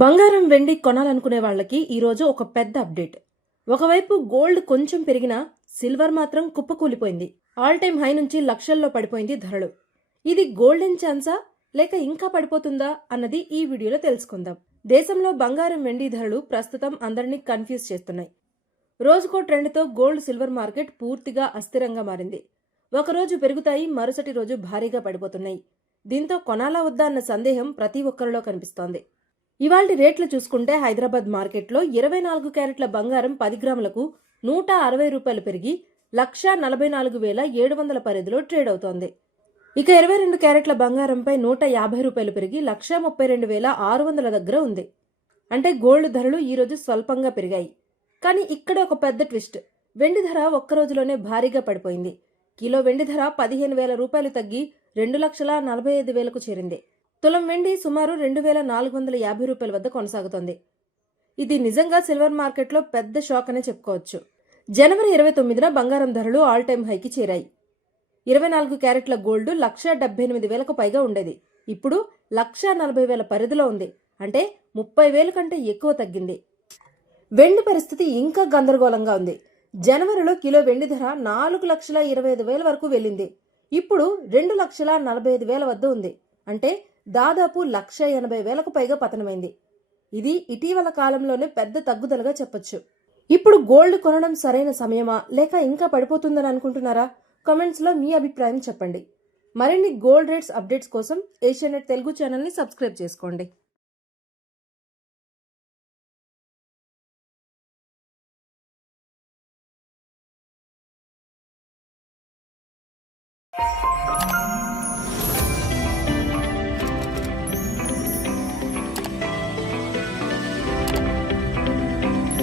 బంగారం వెండి కొనాలనుకునే వాళ్ళకి ఈరోజు ఒక పెద్ద అప్డేట్. ఒకవైపు గోల్డ్ కొంచెం పెరిగినా సిల్వర్ మాత్రం కుప్పకూలిపోయింది. ఆల్ టైమ్ హై నుంచి లక్షల్లో పడిపోయింది ధరలు. ఇది గోల్డెన్ ఛాన్సా లేక ఇంకా పడిపోతుందా అన్నది ఈ వీడియోలో తెలుసుకుందాం. దేశంలో బంగారం వెండి ధరలు ప్రస్తుతం అందరినీ కన్ఫ్యూజ్ చేస్తున్నాయి. రోజుకో ట్రెండ్తో గోల్డ్ సిల్వర్ మార్కెట్ పూర్తిగా అస్థిరంగా మారింది. ఒకరోజు పెరుగుతాయి, మరుసటి రోజు భారీగా పడిపోతున్నాయి. దీంతో కొనాలా వద్దా అన్న సందేహం ప్రతి ఒక్కరిలో కనిపిస్తోంది. ఇవాల్టి రేట్లు చూసుకుంటే హైదరాబాద్ మార్కెట్లో 24 క్యారెట్ల బంగారం 10 గ్రాములకు ₹160 పెరిగి 1,44,700 పరిధిలో ట్రేడ్ అవుతోంది. ఇక 22 క్యారెట్ల బంగారంపై ₹150 పెరిగి 1,32,600 దగ్గర ఉంది. అంటే గోల్డ్ ధరలు ఈరోజు స్వల్పంగా పెరిగాయి. కానీ ఇక్కడ ఒక పెద్ద ట్విస్ట్. వెండి ధర ఒక్కరోజులోనే భారీగా పడిపోయింది. కిలో వెండి ధర ₹15,000 తగ్గి ₹2,45,000కు చేరింది. తులం వెండి సుమారు ₹2,450 వద్ద కొనసాగుతోంది. ఇది నిజంగా సిల్వర్ మార్కెట్లో పెద్ద షాక్ అనే చెప్పుకోవచ్చు. జనవరి 29న బంగారం ధరలు ఆల్ టైమ్ హైకి చేరాయి. 24 క్యారెట్ల గోల్డ్ 1,78,000కు పైగా ఉండేది. ఇప్పుడు 1,40,000 పరిధిలో ఉంది. అంటే 30,000 కంటే ఎక్కువ తగ్గింది. వెండి పరిస్థితి ఇంకా గందరగోళంగా ఉంది. జనవరిలో కిలో వెండి ధర 4,25,000 వరకు వెళ్ళింది. ఇప్పుడు 2,45,000 వద్ద ఉంది. అంటే దాదాపు 1,80,000కు పైగా పతనమైంది. ఇది ఇటీవల కాలంలోనే పెద్ద తగ్గుదలగా చెప్పొచ్చు. ఇప్పుడు గోల్డ్ కొనడం సరైన సమయమా లేక ఇంకా పడిపోతుందని అనుకుంటున్నారా? కామెంట్స్లో మీ అభిప్రాయం చెప్పండి. మరిన్ని గోల్డ్ రేట్స్ అప్డేట్స్ కోసం ఏషియానెట్ తెలుగు ఛానల్ని సబ్స్క్రైబ్ చేసుకోండి.